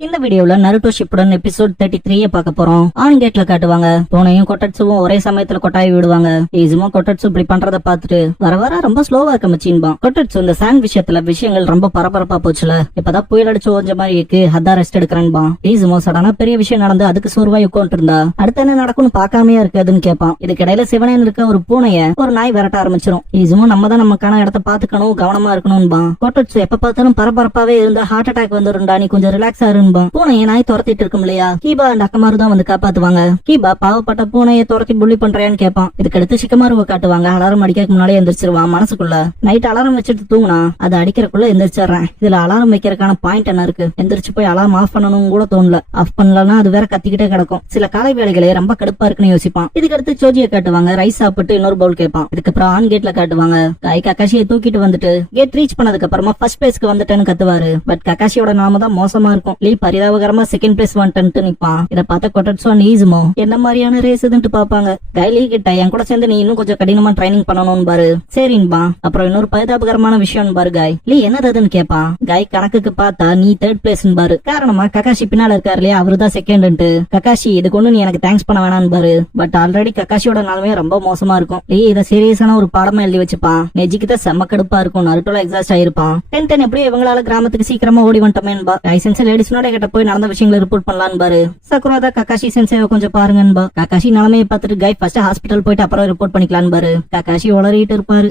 இந்த வீடியோல Naruto Shippuden episode 33 பார்க்க போறோம். ஆன் கேட்ல காட்டுவாங்க. போனையும் கொட்டட்சுவும் ஒரே சமயத்துல கொட்டாய் விடுவாங்க. ஈஸுமா கொட்டட்சு இப்படி பண்றத பாத்துட்டு வர வர ரொம்ப ஸ்லோவா இருக்க மச்சின்பான். கொட்டட்சு இந்த சாங் விஷயங்கள் ரொம்ப பரபரப்பா போச்சுல, இப்பதான் புயல் அடிச்சு ஓஞ்ச மாதிரி இருக்கு, அதான் ரெஸ்ட் எடுக்கிறேன்பான். ஈஸுமோ சடனா பெரிய விஷயம் நடந்து அதுக்கு சோர்வாய் உட்காந்து இருந்தா அடுத்து என்ன நடக்கும்னு பாக்காமையா இருக்காதுன்னு கேட்பான். இதுக்கிடையில சிவனேன்னு இருக்க ஒரு பூனைய ஒரு நாய் விரட்ட ஆரம்பிச்சிரும். ஈஸுமோ நம்ம தான் நமக்கான இடத்த பாத்துக்கணும், கவனமா இருக்கணும்பான். கொட்டட்சு எப்ப பார்த்தாலும் பரபரப்பாவே இருந்தா ஹார்ட் அட்டாக் வந்துருண்டா, நீ கொஞ்சம் ரிலாக்ஸா இரு. பூனையை நாய் துரத்திட்டு இருக்கும் இல்லையா, கீபா அண்ட் அக்கமாரு தான் வந்து காப்பாத்துவாங்க. கீபா பாவப்பட்ட பூனையை துரத்தி புள்ளி பண்றேன்னு கேட்பான். இதுக்கடுத்து சிக்கமாருவை காட்டுவாங்க. அலாரம் அடிக்கிறதுக்கு முன்னாலே எந்திரிச்சிருவான். மனசுக்குள்ள நைட் அலாரம் வச்சுட்டு தூங்கினா அது அடிக்கிறக்குள்ள எந்திரிச்சிடுறேன், இதுல அலாரம் வைக்கிறதுக்கான பாயிண்ட் என்ன இருக்கு, எந்திரிச்சு போய் அலாரம் ஆஃப் பண்ணணும் கூட தோணல, ஆஃப் பண்ணலன்னா அது வேற கத்திக்கிட்டே கிடக்கும். சில காலை வேலைகளே ரொம்ப கடுப்பா இருக்குன்னு யோசிப்பான். இதுக்கடுத்து சோஜியை காட்டுவாங்க. ரைஸ் சாப்பிட்டு இன்னொரு பவுல் கேட்பான். இதுக்கப்புறம் ஆன் கேட்ல காட்டுவாங்க. காய் கக்காஷியை தூக்கிட்டு வந்துட்டு கேட் ரீச் பண்ணதுக்கு அப்புறமா ஃபர்ஸ்ட் பிளேஸ்க்கு வந்துட்டேன்னு கத்துவாரு. பட் கக்காஷியோட நாம தான் மோசமா இருக்கும். பரிதாபகரமா செகண்ட் பிளேஸ் வந்துட்டு நிப்பான். இத பார்த்த கொட்டட்சு ஈஸுமோ என்ன மாதிரியான ரேஸ் இதுன்னு பாப்பாங்க. கைலி கிட்ட என் கூட சேர்ந்து நீ இன்னும் கொஞ்சம் கடினமா ட்ரைனிங் பண்ணணும் பாரு. சரின்பா. அப்புறம் இன்னொரு பரிதாபகரமான விஷயம் பாரு காய். லீ என்னதுன்னு கேட்பான். காய் கணக்குக்கு பார்த்தா நீ தேர்ட் பிளேஸ் பாரு. காரணமா கக்காஷி பின்னால இருக்காரு இல்லையா, அவருதான் செகண்ட். கக்காஷி இதுக்கு ஒண்ணு நீ எனக்கு தேங்க்ஸ் பண்ண வேணான்னு பாரு. பட் ஆல்ரெடி கக்காஷியோட நிலைமை ரொம்ப மோசமா இருக்கும். லீ இதை சீரியஸான ஒரு பாடமா எழுதி வச்சுப்பான். நெஜிக்கிட்ட செம்ம கடுப்பா இருக்கும். நருட்டோல எக்ஸாஸ்ட் ஆயிருப்பான். 10 எப்படி இவங்களால கிராமத்துக்கு சீக்கிரமா ஓடி வந்துட்டோமேன்பா. லைசன்ஸ் லேடிஸ்னோட கிட்ட போய் நடந்த விஷயங்களை ரிப்போர்ட் பண்ணலான்னு பாரு. சக்குராதா கக்காஷி சென்சேவை கொஞ்சம் பாருங்கன்பா. கக்காஷி நிலைமையை பார்த்துட்டு கை ஃபர்ஸ்ட் ஹாஸ்பிட்டல் போயிட்டு அப்புறம் ரிப்போர்ட் பண்ணிக்கலான்னு பாரு. கக்காஷி உளறிட்டு இருப்பாரு.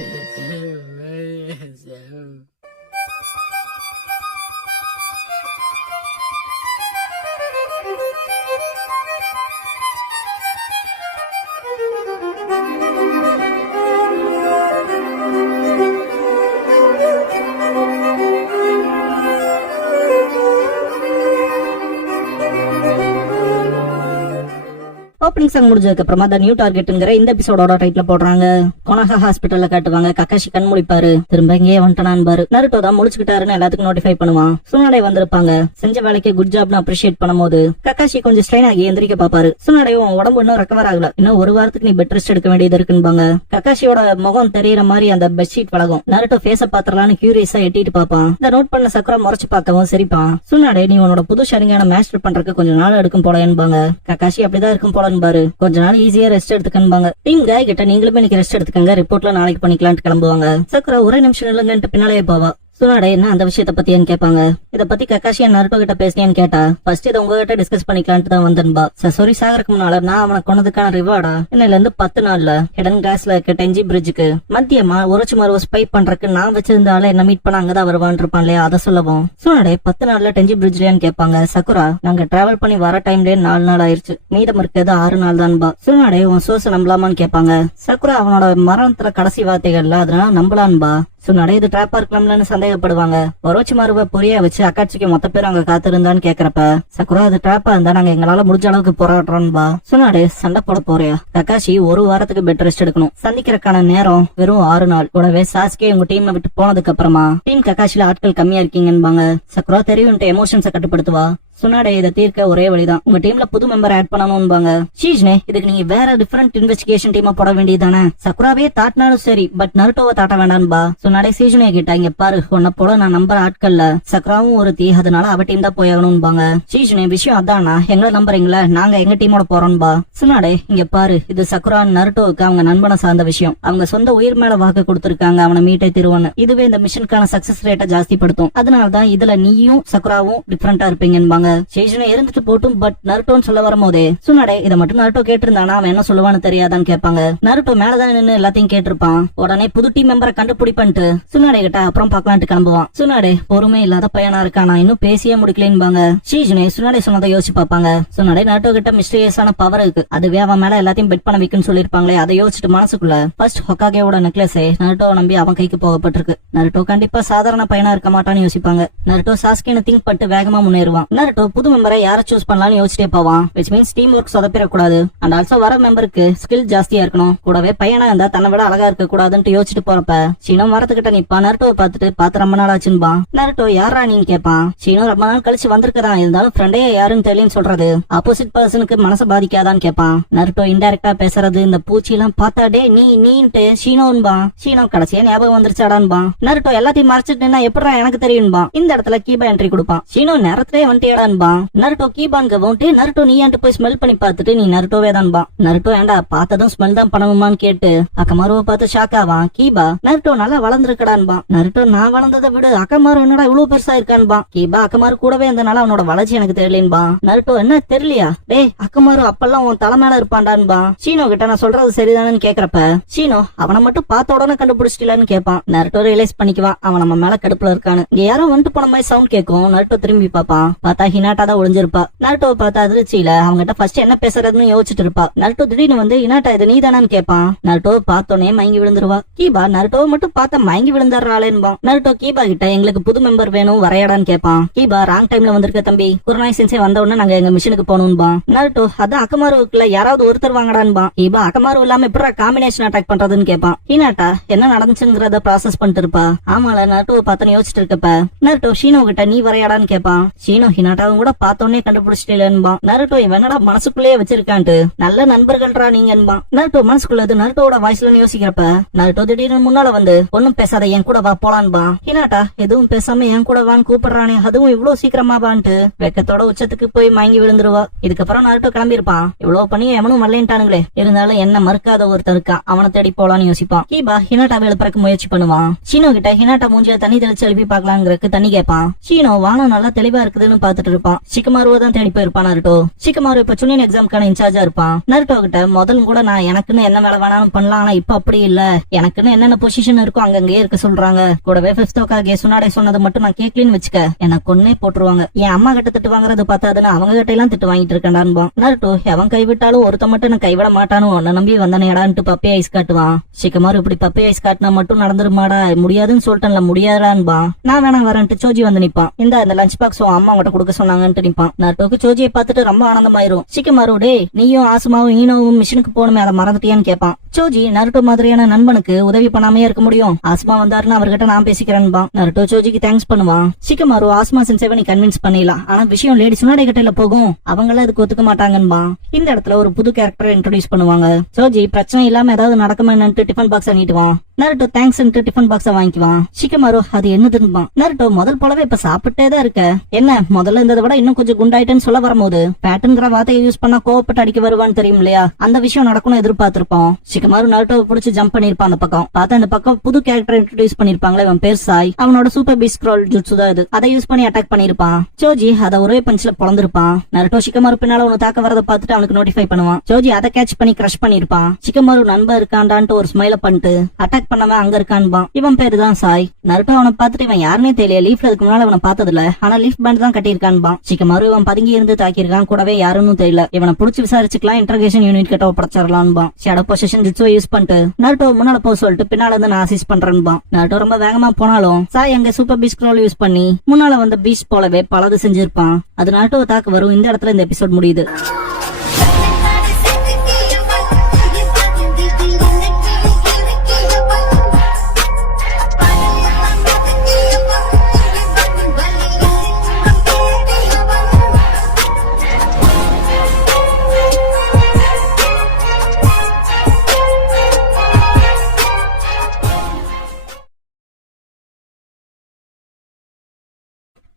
ஓப்பனிங் சாங் முடிஞ்சதுக்கு அப்புறமா த நியூ டார்கெட்ங்கிற இந்த எபிசோடோட டைட்டில் போடுறாங்க. கொனஹா ஹாஸ்பிட்டல்ல காட்டுவாங்க. கக்காஷி கண் முழிப்பாரு. திரும்ப இங்கே வந்துட்டான் பாரு. நருட்டோ தான் முடிச்சுக்கிட்டாருன்னு எல்லாத்துக்கும் நோட்டிஃபை பண்ணுவான். சுனாடே வந்திருப்பாங்க. செஞ்ச வேலைக்கு குட் ஜாப்னு அப்ரிஷியேட் பண்ணும்போது கக்காஷி கொஞ்சம் ஸ்ட்ரெயின் ஆகி எந்திரிக்க பாப்பாரு. சுனாடே உடம்பு இன்னும் ரெக்கவர் ஆகல, இன்னும் ஒரு வாரத்துக்கு நீ பெட் ரெஸ்ட் எடுக்க வேண்டியது இருக்குன்பாங்க. கக்காஷியோட முகம் தெரியற மாதிரி அந்த பெட்ஷீட் வழங்கும். நருட்டோ ஃபேஸ பாத்திரலான்னு கியூரியஸா எட்டிட்டு பாப்பான். இந்த நோட் பண்ண சக்கரா முறைச்சு பார்க்கவும் சரிப்பான். சுனாடே நீ உன்னோட புது ஷரிங்கான மாஸ்டர் பண்றதுக்கு கொஞ்சம் நாள் எடுக்கும் போல என்பாங்க. கக்காஷி அப்படிதான் இருக்கும் போல பாரு. கொஞ்ச நாள் ஈஸியா ரெஸ்ட் எடுத்துக்கன்பாங்க. டீம் காய் கிட்ட நீங்களுமே இன்னைக்கு ரெஸ்ட் எடுத்துக்கங்க, ரிப்போர்ட்ல நாளைக்கு பண்ணிக்கலாம்னு கிளம்புவாங்க. சக்குரா ஒரே நிமிஷம் இல்லைங்கன்ட்டு பின்னாலே போவா. சுனாடே என்ன அந்த விஷயத்த பத்தியான்னு கேட்பாங்க. இத பத்தி கக்காஷி நருட்டோ கிட்ட பேசினேன்னு கேட்டா ஃபர்ஸ்ட் இதை உங்ககிட்ட டிஸ்கஸ் பண்ணிக்கலான்ட்டு தான் வந்தன்பா. சரி சாகருக்கு முன்னால நான் அவனை கொண்டதுக்கான ரிவார்டா இன்னைல இருந்து 10 நாள்ல ஹிடன் கிராஸ்ல இருக்க டெஞ்சி பிரிட்ஜுக்கு மத்தியமா ஒருச்சுமாரு ஸ்பை பண்றதுக்கு நான் வச்சிருந்தால என்ன மீட் பண்ண அங்கதான் வருவான் இருப்பான் இல்லையா, அதை சொல்லவும். சுனாடே 10 நாள்ல டெஞ்சி பிரிட்ஜ்லயான்னு கேட்பாங்க. சக்குரா நாங்க டிராவல் பண்ணி வர டைம்லயே 4 நாள் ஆயிருச்சு, மீதம் இருக்கிறது 6 நாள் தான்பா. சுனாடே உன் சோர்ஸ் நம்பலாமான்னு கேட்பாங்க. சக்குரா அவனோட மரணத்துல கடைசி வார்த்தைகள்ல அதனால நம்பலான்பா. சுனாடே இது டிராப்பா இருக்கலாம்னு சந்தேகப்படுவாங்க. ஒரோச்சிமாருவை புரிய வச்சு அக்காட்சிக்கு மொத்த பேர் அங்க காத்திருந்தான்னு கேக்குறப்ப சக்குரா அது டிராப்பா இருந்தா நாங்க எங்களால முடிஞ்ச அளவுக்கு போராடுறோம்பா. சுனாடே சண்டை போட போறியா? கக்காஷி ஒரு வாரத்துக்கு பெட் ரெஸ்ட் எடுக்கணும், சந்திக்கிறதுக்கான நேரம் வெறும் 6 நாள். கூடவே சாஸ்கே உங்க டீம் விட்டு போனதுக்கு அப்புறமா டீம் கக்காஷில ஆட்கள் கம்மியா இருக்கீங்கன்பாங்க. சக்குரா தெரியும் எமோஷன்ஸ கட்டுப்படுத்துவா. சுனாடே இதை தீர்க்க ஒரே வழிதான், உங்க டீம்ல புது மெம்பர் ஆட் பண்ணணும்பாங்க. ஷீஜ்னே இதுக்கு நீங்க வேற டிஃபரெண்ட் இன்வெஸ்டிகேஷன் டீமா போட வேண்டியதானே. சக்குராவே தாட்டினாலும் சரி, பட் நருட்டோவை தாட்ட வேண்டாம்பா. சுனாடே சீஜ்னே கிட்ட இங்க பாரு, உன்ன போல நான் நம்புற ஆட்கள்ல சக்குராவும் ஒரு தீ, அதனால அவ டீம் தான் போயாகணும்பாங்க. ஷீஜ்னே விஷயம் அதானா, எங்களை நம்புறீங்களா, நாங்க எங்க டீமோட போறோம்பா. சுனாடே இங்க பாரு, இது சக்குரா நருட்டோவுக்கு அவங்க நண்பனை சார்ந்த விஷயம். அவங்க சொந்த உயிர் மேல வாக்கு கொடுத்திருக்காங்க அவனை மீட்டை திருவன்னு. இதுவே இந்த மிஷனுக்கான சக்சஸ் ரேட்டை ஜாஸ்திப்படுத்தும். அதனாலதான் இதுல நீயும் சக்குராவும் டிஃபரெண்டா இருப்பீங்கன்பாங்க. சேஜனை இருந்துட்டு போட்டும், பட் நருட்டோன்னு சொல்ல வரும்போதே சுனாடே இதை மட்டும் நருட்டோ கேட்டிருந்தானா அவன் என்ன சொல்லுவான்னு தெரியாதான்னு கேட்பாங்க. நருட்டோ மேலதான் நின்னு எல்லாத்தையும் கேட்டிருப்பான். உடனே புது டீம் மெம்பரை கண்டுபிடிப்பன்ட்டு சுனாடே கிட்ட அப்புறம் பாக்கலான்ட்டு கிளம்புவான். சுனாடே பொறுமை இல்லாத பையனா இருக்கானா, இன்னும் பேசியே முடிக்கலன்பாங்க. ஷீஜ்னே சுனாடே சொன்னதை யோசிச்சு பாப்பாங்க. சுனாடே நருட்டோ கிட்ட மிஸ்டீரியஸான பவர் இருக்கு, அதுவே அவன் மேல எல்லாத்தையும் பெட் பண்ண வைக்குன்னு சொல்லிருப்பாங்களே, அதை யோசிச்சுட்டு மனசுக்குள்ள ஃபர்ஸ்ட் ஹொக்காகேவோட நெக்லஸே நருட்டோ நம்பி அவன் கைக்கு போகப்பட்டிருக்கு. நருட்டோ கண்டிப்பா சாதாரண பையனா இருக்க மாட்டான்னு யோசிப்பாங்க. நருட்டோ சாஸ்கேன்னு திங்க் பட்டு வேகமா முன்னேறுவான். நருட்டோ நருட்டோ புது மெம்பரை யாரை சூஸ் பண்ணலாம்னு யோசிச்சிட்டே போவான். விச் மீன்ஸ் டீம் ஒர்க் சொதப்பிடக்கூடாது. அண்ட் ஆல்சோ வர மெம்பருக்கு ஸ்கில் ஜாஸ்தியா இருக்கணும். கூடவே பையனா இருந்தா தன்னை விட அழகா இருக்க கூடாதுன்னு யோசிச்சுட்டு போறப்ப சீனோ மரத்துக்கிட்ட நிப்பா. நருட்டோவை பார்த்து ரொம்ப நாள் ஆச்சுன்பா. நருட்டோ யாரா நீங்க கேட்பான். சீனோ ரொம்ப நாள் கழிச்சு வந்திருக்கதான், இருந்தாலும் ஃப்ரெண்டே யாருன்னு தெரியலன்னு சொல்றது ஆப்போசிட் பர்சனுக்கு மனசை பாதிக்காதான்னு கேட்பான். நருட்டோ இன்டைரக்டா பேசுறது இந்த பூச்சி எல்லாம் பார்த்தாடே நீன்ட்டு சீனோன்பா. சீனோ கடைசியா ஞாபகம் வந்துருச்சாடான்பா. நருட்டோ எல்லாத்தையும் மறைச்சிட்டு எப்படா எனக்கு தெரியும்பா. இந்த இடத்துல கீபா என்ட்ரி கொடுப்பான். சீனோ நேரத்திலே வந்துட்டியாடான்பா. நருட்டோ கீபான் கவுன்ட்டு நருட்டோ நீ ஏன்ட்டு போய் ஸ்மெல் பண்ணி பார்த்துட்டு நீ நருட்டோவே தான்பா. நருட்டோ ஏண்டா பார்த்ததும் ஸ்மெல் தான் பண்ணணுமான்னு கேட்டு அக்கமாருவை பார்த்து ஷாக் ஆவான். கீபா நருட்டோ நல்லா வளர்ந்துருக்கடான்பா. நருட்டோ நான் வளர்ந்ததை விட அக்கமாரு என்னடா இவ்வளவு பெருசா இருக்கான்பா. கீபா அக்கமாரு கூடவே இருந்தனால அவனோட வளர்ச்சி எனக்கு தெரியலேன்பா. நருட்டோ என்ன தெரியலையா டேய் அக்கமாரு அப்பெல்லாம் உன் தலை மேல இருப்பான்டான்பா. சீனோ கிட்ட நான் சொல்றது சரிதானு கேக்குறப்ப சீனோ அவனை மட்டும் பார்த்த உடனே கண்டுபிடிச்சிட்டலான்னு கேட்பான். நருட்டோ ரியலைஸ் பண்ணிக்குவான் அவன் நம்ம மேல கடுப்புல இருக்கான்னு. இங்க யாரோ வந்துட்டு போன மாதிரி சவுண்ட் கேட்கும். நருட்டோ திரும்பி பாப்பான். பார்த்தா ஹினாட்டா தான் ஒளிஞ்சிருப்பா. நருட்டோவை பார்த்தா அதிர்ச்சியில அவங்ககிட்ட ஃபர்ஸ்ட் என்ன பேசுறதுன்னு யோசிச்சுட்டு இருப்பா. நருட்டோ திடீர்னு வந்து ஹினாட்டா இது நீதானு கேட்பான். நருட்டோ பார்த்தோன்னே மயங்கி விழுந்துருவா. கீபா நருட்டோவை மட்டும் பார்த்தா மயங்கி விழுந்துறாளேன்பா. நருட்டோ கீபா கிட்ட எங்களுக்கு புது மெம்பர் வேணும் வரையாடான்னு கேட்பான். கீபா ராங் டைம்ல வந்திருக்க தம்பி. குருநாய் சென்சே வந்த உடனே நாங்க எங்க மிஷனுக்கு போகணும்பா. நருட்டோ அதான் அக்கமாருக்குள்ள யாராவது ஒருத்தர் வாங்கடான்பா. கீபா அக்கமாரு இல்லாம எப்படா காம்பினேஷன் அட்டாக் பண்றதுன்னு கேட்பான். ஹினாட்டா என்ன நடந்துச்சுங்கிறத ப்ராசஸ் பண்ணிட்டு இருப்பா. ஆமால நருட்டோவை பார்த்தோன்னு யோசிச்சுட்டு இருக்கப்ப நருட்டோ ஷீனோ கிட்ட நீ வரையாடான்னு கேட்பான். ஷீனோ ஹினாட்டாவும் கூட பார்த்தோன்னே கண்டுபிடிச்சிட்டேன்பா. நருட்டோ இவனடா மனசுக்குள்ளேயே வச்சிருக்கான்ட்டு நல்ல நண்பர்கள்ரா நீங்கன்பா. நருட்டோ மனசுக்குள்ளது நருட்டோட வாய்ஸ்ல யோசிக்கிறப்ப நருட்டோ திடீர்னு முன்னால வந்து ஒன்னும் பேசாத என் கூட வா போலான்பா. ஹினாட்டா எதுவும் பேசாம என் கூட வான்னு கூப்பிடுறானே அதுவும் இவ்வளவு சீக்கிரமாபான்ட்டு வெக்கத்தோட உச்சத்துக்கு போய் மயங்கி விழுந்துருவா. இதுக்கப்புறம் நருட்டோ கிளம்பி இருப்பான். இவ்வளவு பண்ணி எவனும் வரலேன்ட்டானுங்களே, இருந்தாலும் என்ன மறுக்காத ஒருத்தர் இருக்கான் அவனை தேடி போலான்னு யோசிப்பான். கீபா ஹினாட்டாவை எழுப்புறக்கு முயற்சி பண்ணுவான். சீனோ கிட்ட ஹினாட்டா மூஞ்சில தண்ணி தெளிச்சு எழுப்பி பாக்கலாங்கிறதுக்கு தண்ணி கேட்பான். சீனோ வானம் நல்லா தெளிவா இருக்குதுன்னு பாத்துட்டு இருப்பான். ஷிகமாருவ தான் தேடி போயிருப்பான் நருட்டோ. ஷிகமாரு இப்ப சுனியன் எக்ஸாம்க்கான இன்சார்ஜா இருப்பான். நருட்டோ கிட்ட முதல்ல கூட நான் எனக்குன்னு என்ன வேலை வேணாலும் பண்ணலாம், ஆனா இப்ப அப்படி இல்ல, எனக்குன்னு என்னென்ன பொசிஷன் இருக்கோ அங்கங்கே இருக்க சொல்றாங்க. கூடவே பிப்தோக்காக சுனாடே சொன்னது மட்டும் நான் கேட்கலன்னு வச்சுக்க எனக்கு கொன்னே போட்டுருவாங்க. என் அம்மா கிட்ட திட்டு வாங்குறது பார்த்தாதுன்னு அவங்க கிட்ட எல்லாம் திட்டு வாங்கிட்டு இருக்கேன்டான்பா. நருட்டோ எவன் கைவிட்டாலும் ஒருத்த மட்டும் நான் கைவிட மாட்டானோ உன்னை நம்பி வந்தனேடான்ட்டு பப்பே ஐஸ் காட்டுவான். ஷிகமாரு இப்படி பப்பே ஐஸ் காட்டினா மட்டும் நடந்துருமாடா, முடியாதுன்னு சொல்லிட்டேன்ல முடியாதான்பா. நான் வேணா வரேன்ட்டு சோஜி வந்து நிப்பான். இந்த லஞ்ச் பாக்ஸ் அம்மா கிட்ட கொடுக்க சொன்னாங்கன்ட்டு நிப்பான். நருட்டோக்கு சோஜியை பார்த்துட்டு ரொம்ப ஆனந்தமாயிரும். ஷிகமாரு டே நீயும் ஆசுமாவும் ஈனோவும் மிஷனுக்கு போகணுமே அதை மறந்துட்டியான்னு கேட்பான். சோஜி நருட்டோ மாதிரியான நண்பனுக்கு உதவி பண்ணாமையே இருக்க முடியும், ஆஸ்மா வந்தாருன்னு அவர்கிட்ட நான் பேசிக்கிறேன்பா. நருட்டோ சோஜிக்கு தேங்க்ஸ் பண்ணுவான். ஷிகமாரு ஆஸ்மா சென்சேவை நீ கன்வின்ஸ் பண்ணிடலாம், ஆனா விஷயம் லேடி சுனாடே கிட்ட போகும், அவங்கள இதுக்கு ஒத்துக்க மாட்டாங்கன்பா. இந்த இடத்துல ஒரு புது கேரக்டரை இன்ட்ரோடியூஸ் பண்ணுவாங்க. சோஜி பிரச்சனை இல்லாம ஏதாவது நடக்குமென்னு டிஃபன் பாக்ஸ் நீட்டுவான். நருட்டோ தேங்க்ஸ் டிஃபன் பாக்ஸ வாங்கிக்குவான். ஷிகமாரு அது என்னதுன்பான். நருட்டோ முதல் போலவே இப்ப சாப்பிட்டே தான் இருக்க, என்ன முதல்ல இருந்ததை விட இன்னும் கொஞ்சம் குண்டாயிட்டேன்னு சொல்ல வரும்போது பேட்டன்கிற வார்த்தையை யூஸ் பண்ணா கோவப்பட்டு அடிக்க வருவான்னு தெரியும் இல்லையா, அந்த விஷயம் நடக்கணும் எதிர்பார்த்திருப்போம். ஷிகமாரு நருட்டோவை பிடிச்சி ஜம்ப் பண்ணிருப்பான். அந்த பக்கம் பார்த்தா இந்த பக்கம் புது கேரக்டர் இன்ட்ரோடியூஸ் பண்ணிருப்பாங்களே, அவன் பேர் சாய். அவனோட சூப்பர் பீஸ் ஸ்க்ரோல் ஜுட்சு தான் இது. அதை யூஸ் பண்ணி அட்டாக் பண்ணிருப்பான். சோஜி அதை ஒரே பஞ்ச்ல பொளந்திருப்பான். நருட்டோ ஷிகமாரு பின்னால ஒன்னு தாக்க வரதை பார்த்துட்டு அவனுக்கு நோட்டிஃபை பண்ணுவான். சோஜி அதை கேட்ச் பண்ணி கிரஷ் பண்ணிருப்பான். ஷிகமாரு நண்பா இருக்காண்டான்ட்டு ஒரு ஸ்மைல பண்ணிட்டு அட்டாக் பண்ணாம அங்க இருக்கான்பா. இவன் பேரு தான் சாய். நருட்டோ அவனை பார்த்துட்டு இவன் யாருன்னே தெரியல, லீஃப்ல அதுக்கு முன்னால அவனை பார்த்ததுல, ஆனா லீஃப் பேண்ட் தான் கட்டியிருக்கான்பா. ஷிகமாரு இவன் பதுங்கி இருந்து தாக்கியிருக்கான், கூடவே யாருன்னு தெரியல. இவனை புடிச்சு விசாரிச்சுக்கலாம், இன்டர்கேஷன் யூனிட் கிட்ட ஒப்படைச்சிடலான்பா. ஷேடோ பொசிஷன் ஜிட்ஸோ யூஸ் பண்ணிட்டு நருட்டோ முன்னால போக சொல்லிட்டு பின்னால இருந்து நான் அசிஸ்ட் பண்றேன்பா. நருட்டோ ரொம்ப வேகமா போனாலும் சாய் அங்க சூப்பர் பீஸ் ஸ்க்ரோல் யூஸ் பண்ணி முன்னால வந்த பீஸ் போலவே பலது செஞ்சிருப்பான். அது நருட்டோ தாக்க வரும். இந்த இடத்துல இந்த எபிசோட் முடியுது.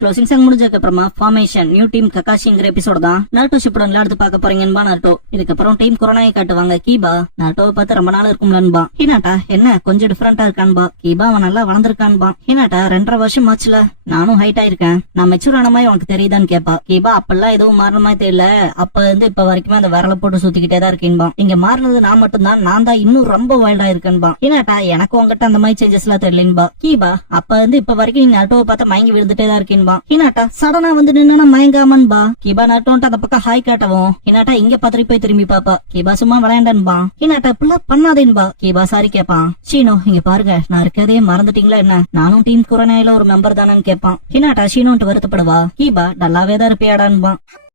க்ளோசிங் சாங் முடிஞ்சதுக்கு அப்புறமா ஃபார்மேஷன் நியூ டீம் ககாஷிங்கிற எபிசோட் தான் நருட்டோ ஷிப்புடன் அடுத்து பார்க்க போறீங்கன்பா நருட்டோ. இதுக்கப்புறம் டீம் கொரோனாயை காட்டுவாங்க. கீபா நருட்டோவை பார்த்து ரொம்ப நாள் இருக்கும்லன்பா. ஹினாட்டா என்ன கொஞ்சம் டிஃபரெண்டா இருக்கான்பா. கீபா அவன் நல்லா வளர்ந்துருக்கான்பா. ஹினாட்டா 2.5 வருஷம் ஆச்சுல, நானும் ஹைட் ஆயிருக்கேன், நான் மெச்சூர் ஆன மாதிரி உனக்கு தெரியுதான்னு கேப்பா. கீபா அப்பெல்லாம் எதுவும் மாறின மாதிரி தெரியல, அப்ப இருந்து இப்ப வரைக்குமே அந்த விரல போட்டு சுத்திக்கிட்டே தான் இருக்கேன்பா. இங்க மாறினது நான் மட்டும்தான், நான் தான் இன்னும் ரொம்ப வைல்டா இருக்கேன்பா. ஹினாட்டா எனக்கு உங்ககிட்ட அந்த மாதிரி சேஞ்சஸ் எல்லாம் தெரியலன்பா. கீபா அப்ப இருந்து இப்ப வரைக்கும் நீ நருட்டோவை பார்த்து மயங்கி விழுந்துட்டே தான் இருக்கேன்பா. பா. ஹினாட்டா சடனா வந்து நின்னா மயங்காமன்பா. கீபா நருட்டோன்ட்டு அந்த பக்கம் ஹாய் காட்டவும் ஹினாட்டா இங்க பத்திரி போய் திரும்பி பாப்பா. கீபா சும்மா விளையாண்டன்பா. ஹினாட்டா இப்பெல்லாம் பண்ணாதேன்பா. கீபா சாரி கேப்பான். ஷீனோ இங்க பாருங்க நான் இருக்கதே மறந்துட்டீங்களா என்ன, நானும் டீம் குரனையில ஒரு மெம்பர் தானேன்னு கேட்பான். ஹினாட்டா ஷீனோன்ட்டு வருத்தப்படுவா. கீபா நல்லாவே தான் இருப்பியாடான்பா.